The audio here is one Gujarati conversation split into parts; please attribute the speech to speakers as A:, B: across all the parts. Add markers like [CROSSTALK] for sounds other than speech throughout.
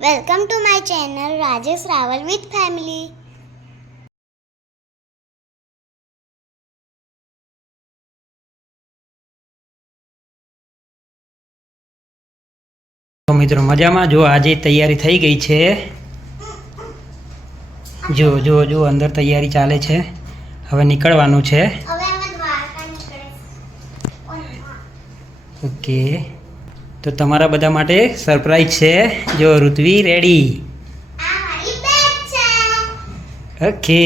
A: Welcome to my channel Rajesh Raval with family
B: તો મિત્રો મજામાં? જો આજે તૈયારી થઈ ગઈ છે. જો જો જો અંદર તૈયારી ચાલે છે. હવે નીકળવાનું છે. ઓકે. તો તમારા બધા માટે સરપ્રાઈઝ છે. જો ઋત્વી રેડી. ઓકે.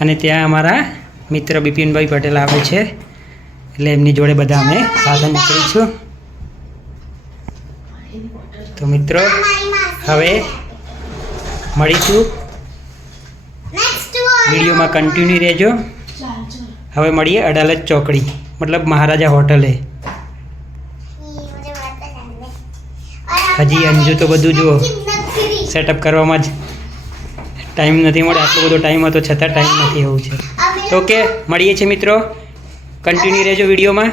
B: અને ત્યાં અમારા મિત્ર બિપિનભાઈ પટેલ આવે છે. એટલે એમની જોડે બધા અમે સાથે નીકળીશું તો મિત્રો હવે મળીશું. વિડીયોમાં કન્ટિન્યુ રહેજો. હવે મળીએ અડાલજ ચોકડી. મતલબ મહારાજા હોટલે. હજી અંજુ તો બધું જુઓ. સેટઅપ કરવામાં જ ટાઈમ નથી મળે. આટલો બધો ટાઈમ હતો, છતાં ટાઈમ નથી એવું છે. ઓકે, મળીએ છીએ મિત્રો. કન્ટિન્યુ રહેજો વિડીયોમાં.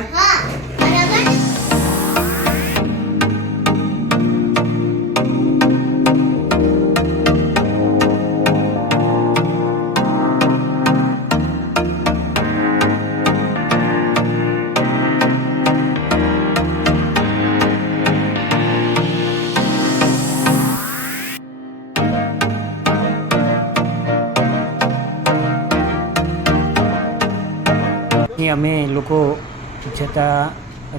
B: અમે લોકો જતા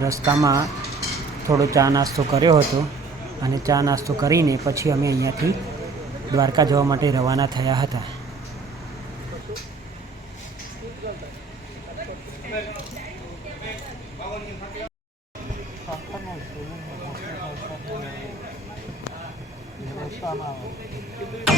B: રસ્તામાં થોડો ચા નાસ્તો કર્યો હતો અને ચા નાસ્તો કરીને પછી અમે અહીંયાથી દ્વારકા જવા માટે રવાના થયા હતા. ફાઇનલી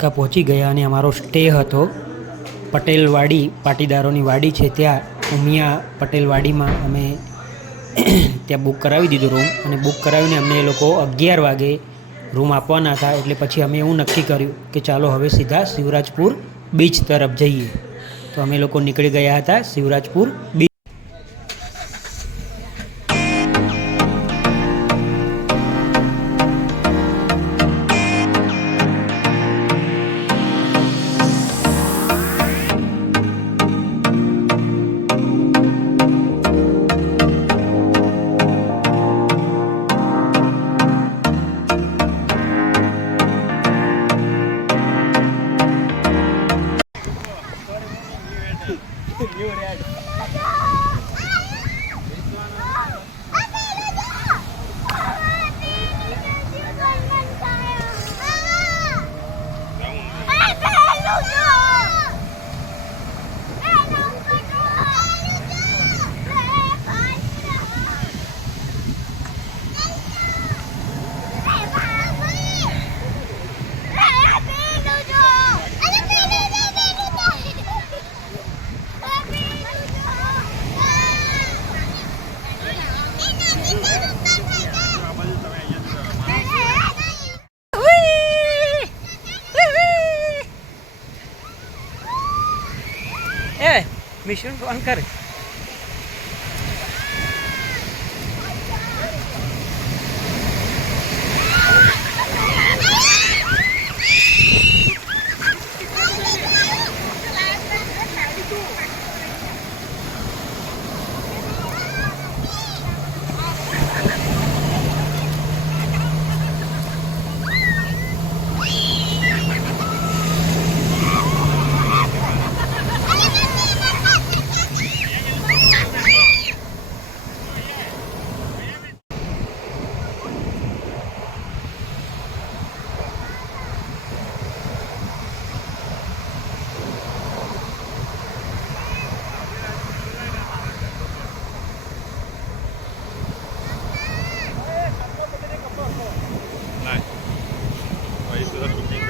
B: દ્વારકા પહોંચી ગયા અને અમારો સ્ટે હતો. પટેલવાડી, પાટીદારોની વાડી છે ત્યાં. ઉમિયા પટેલવાડીમાં અમે [CLEARS THROAT] ત્યાં બુક કરાવી દીધું રૂમ અને બુક કરાવીને અમને એ લોકો અગિયાર વાગે રૂમ આપવાના હતા એટલે પછી અમે એવું નક્કી કર્યું કે ચાલો હવે સીધા શિવરાજપુર બીચ તરફ જઈએ. તો અમે લોકો નીકળી ગયા હતા શિવરાજપુર બીચ ન્યુ રેડ એ મિશન ફોન કર. Thank [LAUGHS] you.